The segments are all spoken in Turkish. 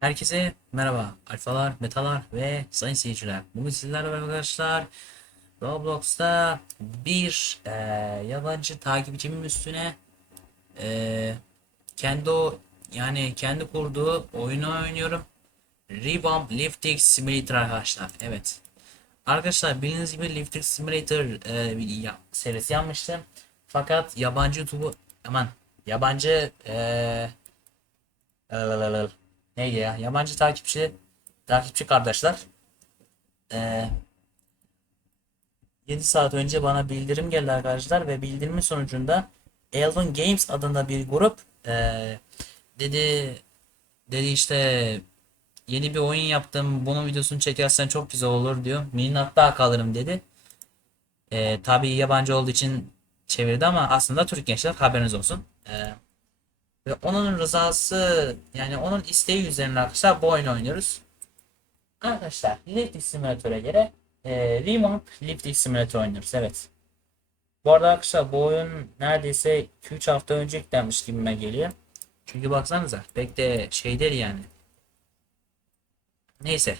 Herkese merhaba alfalar, metalar ve sayın seyirciler. Bugün sizlerle beraber arkadaşlar Roblox'ta bir eee, yabancı takipçimin üstüne eee, kendi o yani kendi kurduğu oyunu oynuyorum. Revamp Lifting Simulator arkadaşlar. Evet. Arkadaşlar bildiğiniz gibi Lifting Simulator bir ya- serisi yapmıştım. Fakat yabancı YouTube'u aman yabancı Lalalala. Neydi ya? Yabancı takipçi takipçi kardeşler. Ee, 7 saat önce bana bildirim geldi arkadaşlar ve bildirimin sonucunda Elven Games adında bir grup ee, dedi dedi işte yeni bir oyun yaptım bunun videosunu çekersen çok güzel olur diyor. Minnattar kalırım dedi. Ee, tabii yabancı olduğu için çevirdi ama aslında Türk gençler haberiniz olsun. Ee, ve onun rızası yani onun isteği üzerine arkadaşlar bu oyunu oynuyoruz. Arkadaşlar Lifting Simulator'a göre e, Remont Lifting Simulator oynuyoruz. Evet. Bu arada arkadaşlar bu oyun neredeyse 2-3 hafta önce yüklenmiş gibime geliyor. Çünkü baksanıza pek de şey değil yani. Neyse.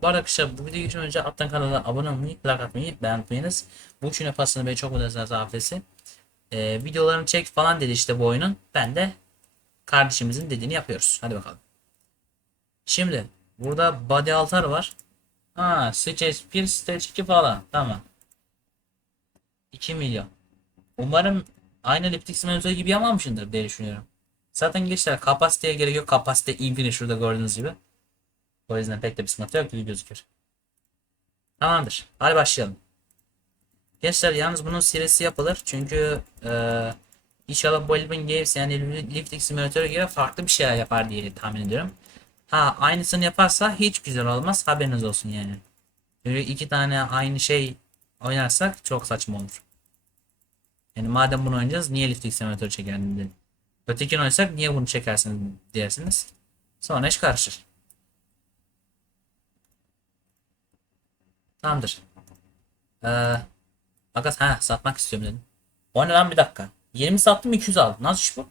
Bu arada arkadaşlar bu videoyu geçmeden önce alttan kanala abone olmayı, like atmayı beğenmeyiniz. Bu üçün yapasını beni çok mutlu zafiyesi. E, videolarını çek falan dedi işte bu oyunun. Ben de kardeşimizin dediğini yapıyoruz. Hadi bakalım. Şimdi burada body altar var. Ha stage 1 stage 2 falan. Tamam. 2 milyon. Umarım aynı Liptik Simulator gibi yapmamışımdır diye düşünüyorum. Zaten gençler kapasiteye gerek yok. Kapasite infinite şurada gördüğünüz gibi. O yüzden pek de bir sıkıntı yok gibi gözüküyor. Tamamdır. Hadi başlayalım. Gençler yalnız bunun serisi yapılır. Çünkü eee İnşallah bu Elvin Games yani Lifting Simulator'a göre farklı bir şeyler yapar diye tahmin ediyorum. Ha aynısını yaparsa hiç güzel olmaz haberiniz olsun yani. Böyle iki tane aynı şey oynarsak çok saçma olur. Yani madem bunu oynayacağız niye Lifting Simulator çekelim dedim. Ötekini oynarsak niye bunu çekersiniz dersiniz. Sonra iş karışır. Tamamdır. Ee, fakat ha satmak istiyorum dedim. O ne lan bir dakika. 20 sattım 200 aldım. Nasıl iş bu?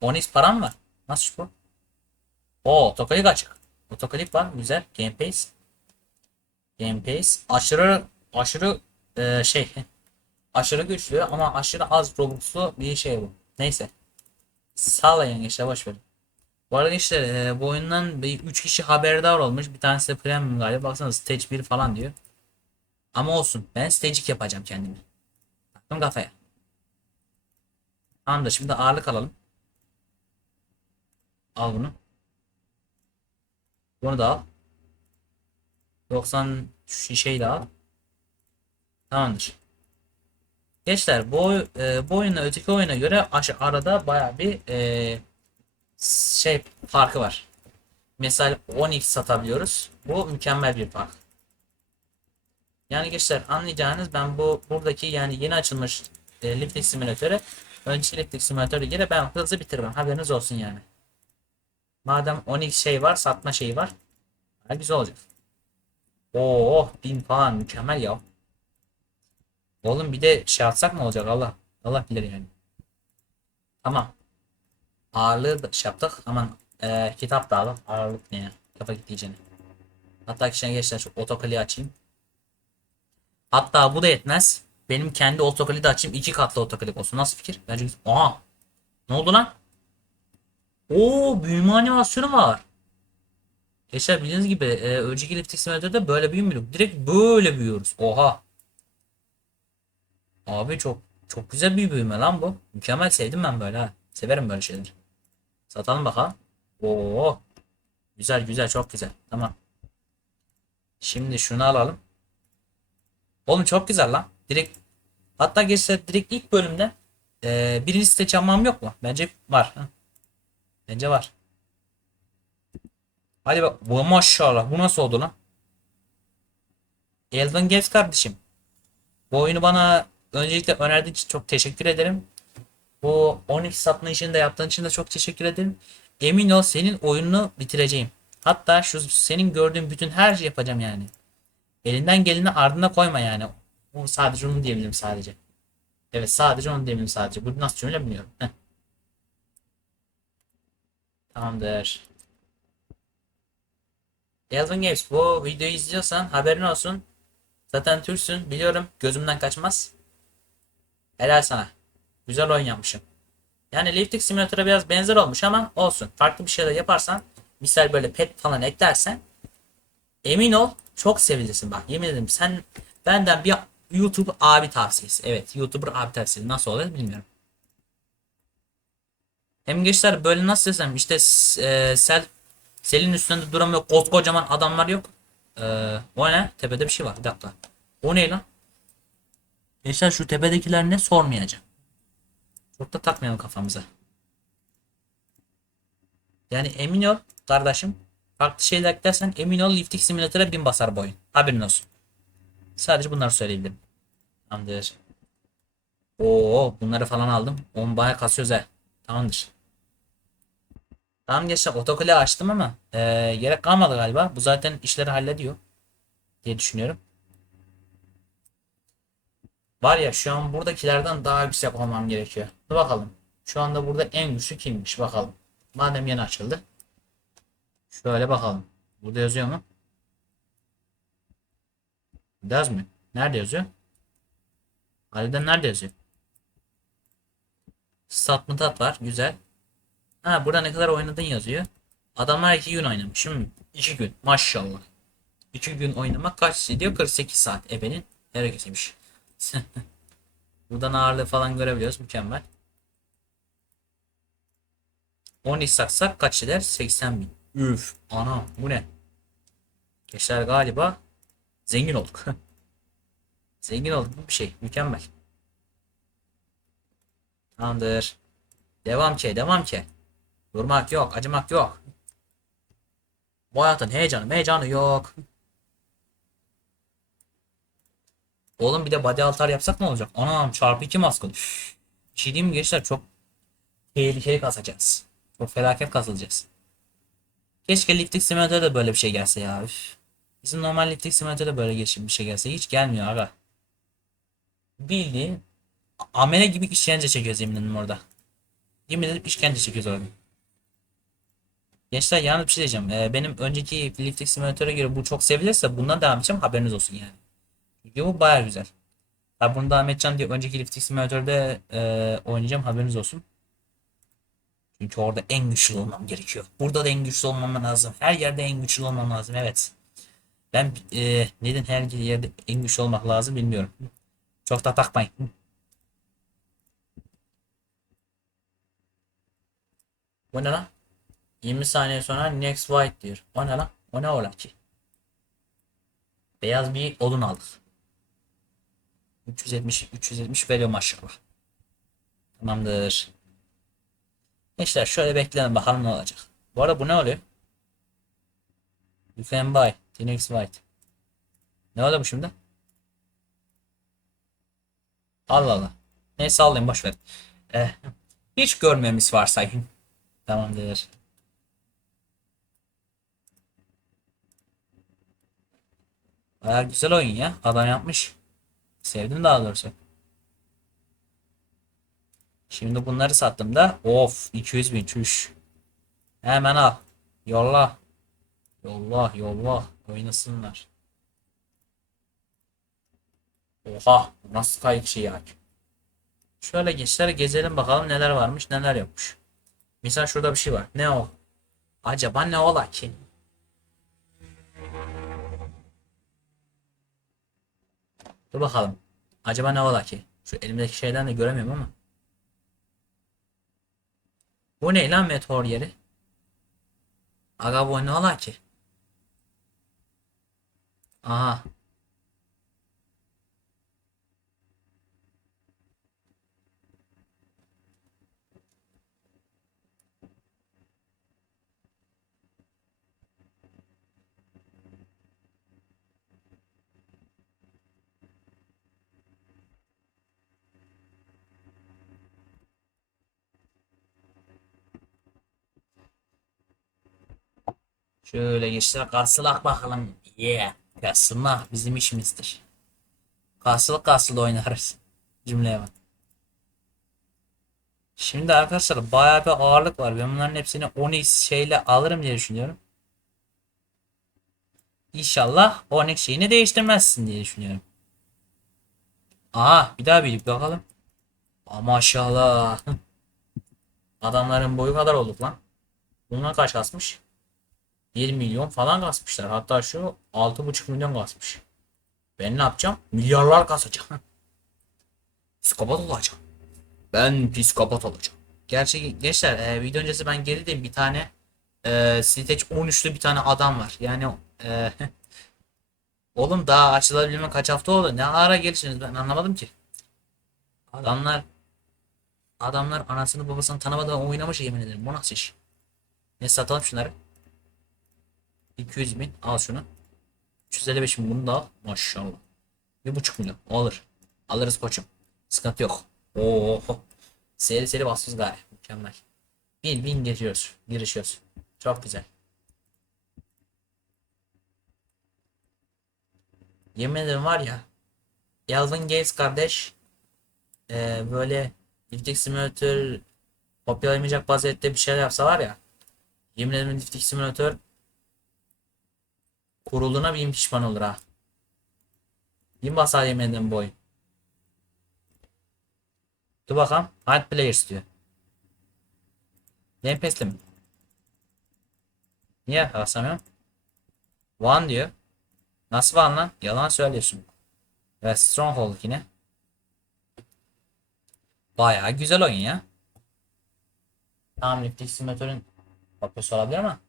Onyx param var. Nasıl iş bu? Oo otoklip açık. Otoklip var. Güzel. Game Pace. Game Pace. Aşırı aşırı e, şey aşırı güçlü ama aşırı az Robux'lu bir şey bu. Neyse. Sağlayın işte boş verin. Bu arada işte e, bu oyundan bir 3 kişi haberdar olmuş. Bir tanesi de premium galiba. Baksanıza stage 1 falan diyor. Ama olsun. Ben stage 2 yapacağım kendimi. Baktım kafaya. Tamamdır. Şimdi ağırlık alalım. Al bunu. Bunu da al. 90 şişeyi de al. Tamamdır. Gençler bu, e, bu oyunla öteki oyuna göre aşağı arada baya bir e, şey farkı var. Mesela 10x satabiliyoruz. Bu mükemmel bir fark. Yani gençler anlayacağınız ben bu buradaki yani yeni açılmış e, lifting simülatörü Önce elektrik simülatörü göre ben hızlı bitirmem. Haberiniz olsun yani. Madem 12 şey var, satma şeyi var. Ha, güzel olacak. Oo, bin falan mükemmel ya. Oğlum bir de şey atsak mı olacak Allah. Allah bilir yani. Tamam. Ağırlığı da şey yaptık. Aman e, kitap da alalım. Ağırlık ne ya? Kafa iyicene. Hatta kişine geçten şu otokali açayım. Hatta bu da yetmez. Benim kendi otokali de açayım. iki katlı otokalik olsun. Nasıl fikir? Bence. Aha. Ne oldu lan? Oo büyüme animasyonu var. Geçer bildiğiniz gibi e, önceki lifting simülatörde böyle büyümüyorduk. Direkt böyle büyüyoruz. Oha. Abi çok çok güzel bir büyüme lan bu. Mükemmel sevdim ben böyle ha. Severim böyle şeyler. Satalım bakalım. Oo. Güzel güzel çok güzel. Tamam. Şimdi şunu alalım. Oğlum çok güzel lan. Direkt hatta geçse direkt ilk bölümde e, birinci site yok mu? Bence var. Ha. Bence var. Hadi bak. Bu maşallah. Bu nasıl oldu lan? Elden Games kardeşim. Bu oyunu bana öncelikle önerdiğin için çok teşekkür ederim. Bu 12 satma işini de yaptığın için de çok teşekkür ederim. Emin ol senin oyununu bitireceğim. Hatta şu senin gördüğün bütün her şeyi yapacağım yani. Elinden geleni ardına koyma yani. O sadece onu diyebilirim sadece. Evet sadece onu diyebilirim sadece. Bu nasıl cümle bilmiyorum. Heh. Tamamdır. Elvin Games bu videoyu izliyorsan haberin olsun. Zaten Türksün biliyorum gözümden kaçmaz. Helal sana. Güzel oyun yapmışım. Yani Lifting Simulator'a biraz benzer olmuş ama olsun. Farklı bir şeyler yaparsan misal böyle pet falan eklersen emin ol çok sevilirsin bak yemin ederim sen benden bir YouTube abi tavsiyesi. Evet YouTuber abi tavsiyesi nasıl oluyor bilmiyorum. Hem gençler böyle nasıl desem işte e, sel selin üstünde duran böyle koskocaman adamlar yok. E, o ne? Tepede bir şey var. Bir dakika. O ne lan? Gençler şu tepedekiler ne sormayacağım. Çok da takmayalım kafamıza. Yani emin ol kardeşim. Farklı şeyler eklersen emin ol Lifting Simulator'a bin basar bu oyun. Haberin olsun. Sadece bunları söyleyebilirim. Tamamdır. Oo bunları falan aldım. On baya kasıyoruz he. Tamamdır. Tamam gençler otokule açtım ama e, gerek kalmadı galiba. Bu zaten işleri hallediyor. Diye düşünüyorum. Var ya şu an buradakilerden daha yüksek olmam gerekiyor. Dur bakalım. Şu anda burada en güçlü kimmiş bakalım. Madem yeni açıldı. Şöyle bakalım. Burada yazıyor mu? Yaz mı? Nerede yazıyor? Harbiden nerede yazıyor? Stat mıtat var. Güzel. Ha burada ne kadar oynadın yazıyor. Adamlar 2 gün oynamış. Şimdi 2 gün. Maşallah. 2 gün oynamak kaç ediyor? 48 saat. Ebenin hareketiymiş. Buradan ağırlığı falan görebiliyoruz. Mükemmel. 10 saksak kaç eder? 80 bin. Üf. Ana bu ne? Gençler galiba zengin olduk. zengin olduk bu bir şey. Mükemmel. Tamamdır. Devam ki, devam ki. Durmak yok, acımak yok. Bu hayatın heyecanı, heyecanı yok. Oğlum bir de body altar yapsak ne olacak? Anam çarpı 2 maskın. Üf. Bir şey diyeyim mi gençler çok tehlikeli kasacağız. Çok felaket kasılacağız. Keşke Simulator'da da böyle bir şey gelse ya. Üf. Bizim normal Lifting Simulator'da böyle geçim bir şey gelse hiç gelmiyor aga. Bildiğin amele gibi işkence çekiyoruz yemin orada. Yemin ederim işkence çekiyoruz orada. Gençler yalnız bir şey diyeceğim. Ee, benim önceki Lifting Simulator'a göre bu çok sevilirse bundan devam edeceğim haberiniz olsun yani. Çünkü bu baya güzel. Ben bunu devam edeceğim diye önceki Lifting Simulator'da e, oynayacağım haberiniz olsun. Çünkü orada en güçlü olmam gerekiyor. Burada da en güçlü olmam lazım. Her yerde en güçlü olmam lazım. Evet. Ben e, neden her yerde en güçlü olmak lazım bilmiyorum. Çok da takmayın. Bu ne lan? 20 saniye sonra next white diyor. O ne lan? O ne ola ki? Beyaz bir odun aldık. 370 370 veriyor maşallah. Tamamdır. Gençler şöyle bekleyelim bakalım ne olacak. Bu arada bu ne oluyor? You can buy. Phoenix White. Ne oldu bu şimdi? Allah Allah. Neyse alayım boş ver. Eh, hiç görmemiş varsayın. Tamamdır. Baya güzel oyun ya. Adam yapmış. Sevdim daha doğrusu. Şimdi bunları sattım da of 200 bin çüş. Hemen al. Yolla. Yolla yolla. Oynasınlar. Oha nasıl kayık şey ya. Şöyle gençler gezelim bakalım neler varmış neler yokmuş. Misal şurada bir şey var. Ne o? Acaba ne ola ki? Dur bakalım. Acaba ne ola ki? Şu elimdeki şeyden de göremiyorum ama. Bu ne lan meteor yeri? Aga bu ne ola ki? Aha. Şöyle gençler kasılak bakalım. Yeah. Kasılmak bizim işimizdir. Kasılı kasılı oynarız. Cümleye bak. Şimdi arkadaşlar bayağı bir ağırlık var. Ben bunların hepsini 10x şeyle alırım diye düşünüyorum. İnşallah Onyx şeyini değiştirmezsin diye düşünüyorum. Aha bir daha büyüdük bakalım. Aa, maşallah. Adamların boyu kadar olduk lan. Bunlar kaç kasmış? 1 milyon falan kasmışlar. Hatta şu 6,5 milyon kasmış. Ben ne yapacağım? Milyarlar kasacağım. Psikopat olacağım. Ben psikopat olacağım. Gerçi gençler e, video öncesi ben gerideyim bir tane e, Stage 13'lü bir tane adam var. Yani e, oğlum daha açılabilme kaç hafta oldu? Ne ara gelişiniz ben anlamadım ki. Adamlar adamlar anasını babasını tanımadan oynamış yemin ederim. Bu nasıl iş? Ne satalım şunları. 200 bin al şunu. 355 bin bunu da al. Maşallah. 1,5 milyon alır. Alırız koçum. Sıkıntı yok. Oo. Seri seri basıyoruz gari. Mükemmel. Bin bin geçiyoruz. Girişiyoruz. Çok güzel. Yemin ederim var ya. Elvin Gates kardeş. eee, böyle Lifting Simulator kopyalamayacak vaziyette bir şeyler yapsa var ya. Yemin ederim Lifting Simulator kurulduğuna bin pişman olur ha. Bin basar yemin ederim bu oyun. Dur bakalım. Hard Players diyor. Game Pass'li mi? Niye basamıyorum? One diyor. Nasıl one lan? Yalan söylüyorsun. Evet Stronghold yine. Bayağı güzel oyun ya. Tamam Lifting Simulator'ın kopyası olabilir ama.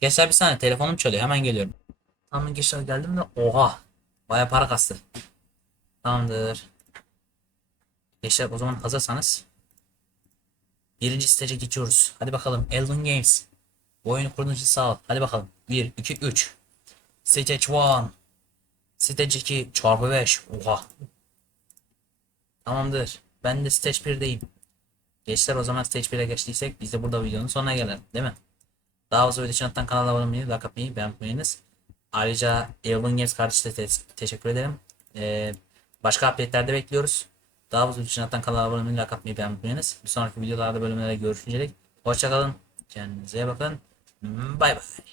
Gençler bir saniye telefonum çalıyor hemen geliyorum. Tamam gençler geldim de oha. Bayağı para kastı. Tamamdır. Gençler o zaman hazırsanız birinci stage'e geçiyoruz. Hadi bakalım Elden Games. Bu oyunu için sağ ol. Hadi bakalım. 1, 2, 3. Stage 1. Stage 2 çarpı 5. Oha. Tamamdır. Ben de stage 1'deyim. Gençler o zaman stage 1'e geçtiysek biz de burada videonun sonuna gelelim. Değil mi? Daha fazla video için kanala abone olmayı, like atmayı, beğenmeyi Ayrıca Elden Games kardeşine te- teşekkür ederim. Ee, başka update'lerde bekliyoruz. Daha fazla için alttan kanala abone olmayı, like atmayı, beğenmeyi Bir sonraki videolarda bölümlerde görüşünceye dek hoşçakalın. Kendinize iyi bakın. Bay bay.